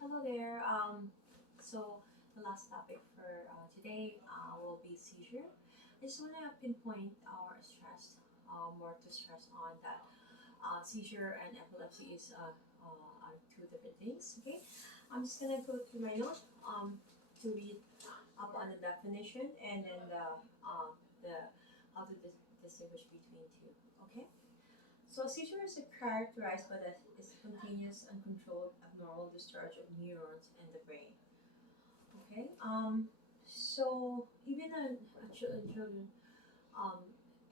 hello there. So the last topic for today will be seizure. I just want to pinpoint our stress, more to stress on that seizure and epilepsy are two different things. Okay, I'm just gonna go through my notes to read up on the definition and then the how to distinguish between two. Okay. So seizure is characterized by the spontaneous, uncontrolled, abnormal discharge of neurons in the brain. Okay. So even in children, um,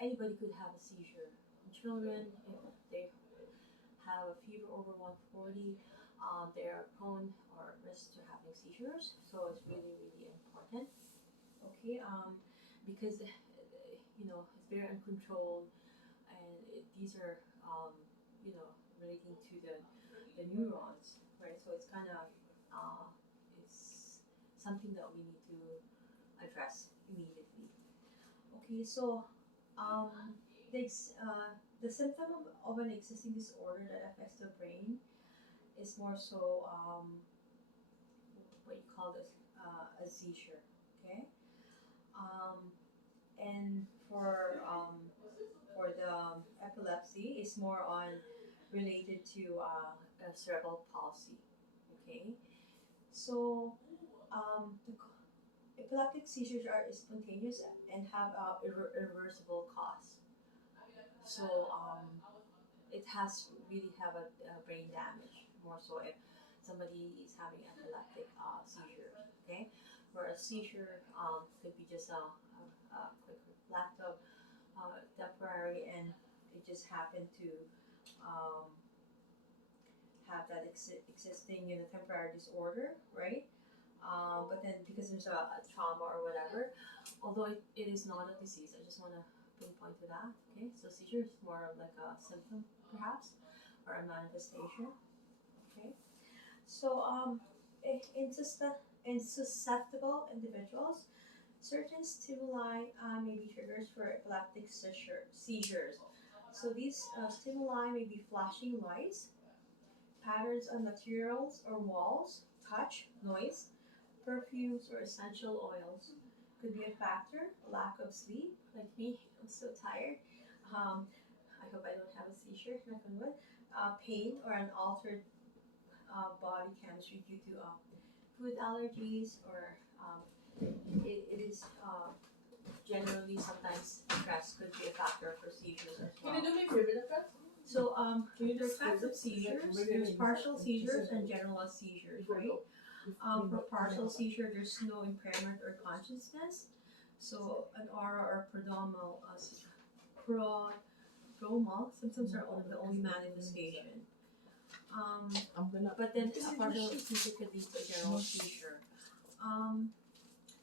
anybody could have a seizure. In children, if they have a fever over 140, they are prone or risk to having seizures. So it's really, really important. Okay. Because it's very uncontrolled and these are relating to the neurons, right? So it's kind of it's something that we need to address immediately. Okay, so um, the symptom of an existing disorder that affects the brain is more so what you call this a seizure. Okay, um, and for the epilepsy is more on related to cerebral palsy. Okay, so epileptic seizures are spontaneous and have irreversible cause. So it has really have a brain damage more so if somebody is having epileptic seizures. Okay, where a seizure could be just a quick reflective temporary and they just happen to um, have that existing temporary disorder, right? But then because there's a trauma or whatever, although it is not a disease, I just want to pinpoint to that. Okay, so seizure is more of like a symptom perhaps or a manifestation. Okay, so in susceptible individuals, certain stimuli may be triggers for epileptic seizures. So these stimuli may be flashing lights, patterns on materials or walls, touch, noise, perfumes, or essential oils. Could be a factor, lack of sleep, like me, I'm so tired. Um, I hope I don't have a seizure, knock on wood. Pain or an altered body chemistry due to food allergies or it is generally sometimes stress could be a factor for seizures as well. Can you do me a favor, Nafas? So there are types of seizures. There's partial seizures and generalized seizures, right? For partial seizure, there's no impairment or consciousness. So an aura or prodromal symptoms are the only manifestation. But then a partial seizure could lead to a general seizure.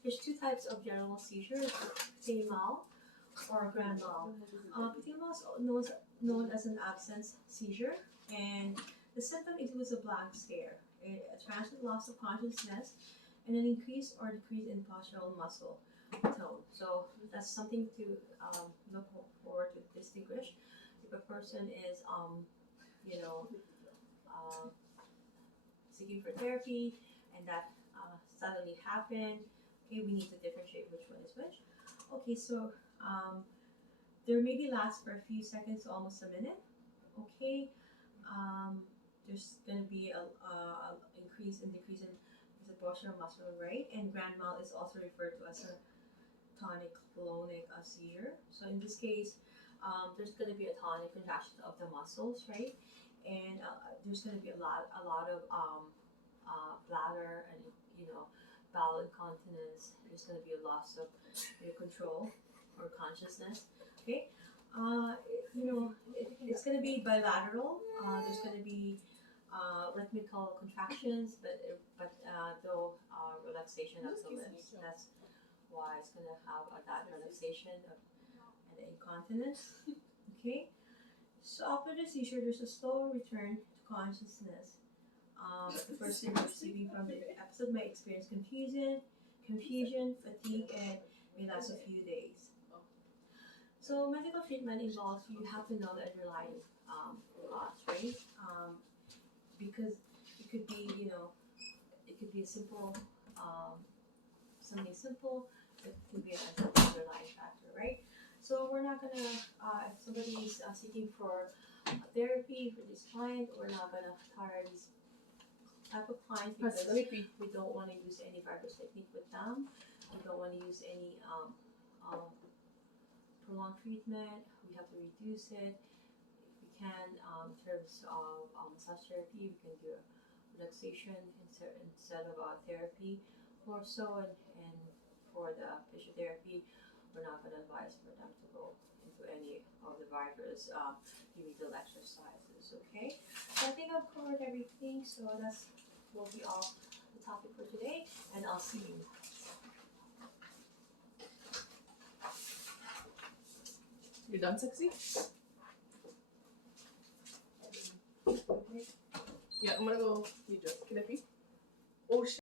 There's two types of general seizures, petit mal or grand mal. Petit mal is known as an absence seizure, and the symptom includes a blank stare, a transient loss of consciousness, and an increase or decrease in postural muscle tone. So that's something to look forward to distinguish. If a person is, you know, uh, seeking for therapy and that suddenly happened, okay, we need to differentiate which one is which. Okay, so there maybe lasts for a few seconds to almost a minute. Okay, there's going to be a increase and decrease in the postural muscle, right? And grand mal is also referred to as a tonic-clonic seizure. So in this case, there's going to be a tonic contraction of the muscles, right? And there's going to be a lot of bladder and bowel incontinence. There's going to be a loss of control or consciousness. Okay, it's going to be bilateral. There's going to be rhythmical contractions, but no relaxation of the limbs. That's why it's going to have that relaxation and the incontinence. Okay, so after the seizure, there's a slow return to consciousness. The person receiving from the episode may experience confusion, fatigue, and may last a few days. So medical treatment involves you have to know the underlying cause, right? Because it could be could be a simple, something simple. It could be an underlying factor, right? So we're not gonna, if somebody is seeking for therapy for this client, we're not gonna hire these type of clients because we don't want to use any fibrous technique with them. We don't want to use any prolonged treatment. We have to reduce it. If we can, in terms of massage therapy, we can do relaxation instead of therapy more so, and for the physiotherapy, we're not going to advise for them to go into any of the vigorous remedial exercises, okay? So I think I've covered everything, so that's will be all the topic for today, and I'll see you. You're done, sexy? Yeah, I'm gonna go. You just. Can I pee? Oh shit.